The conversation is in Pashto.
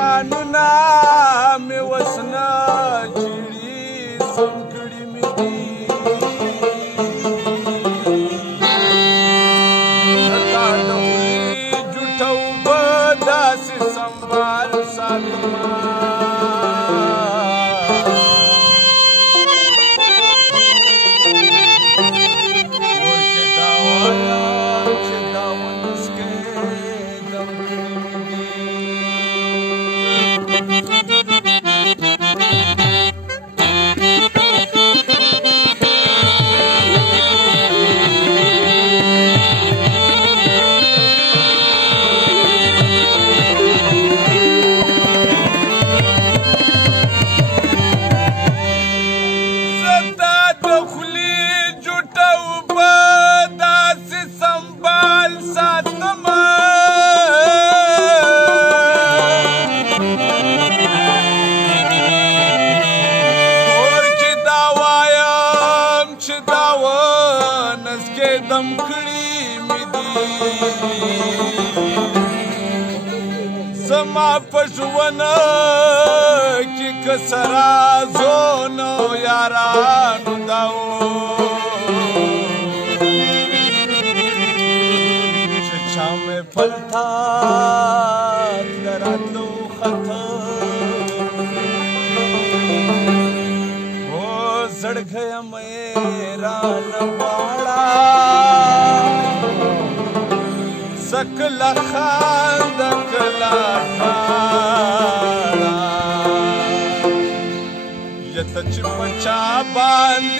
ارمانونه مې وس نه چیړي سم کړي مې دي تا د خولې جوټه اوبه داسې سنبال ساتمه دم کړي مې دي زما په ژوند کې که څه رازونه یارانو دا و چې چا مې پلتا د راتلو خطر و زړګی مې رانه غواړه کله خانده کله خاړه یته چې په چا باندې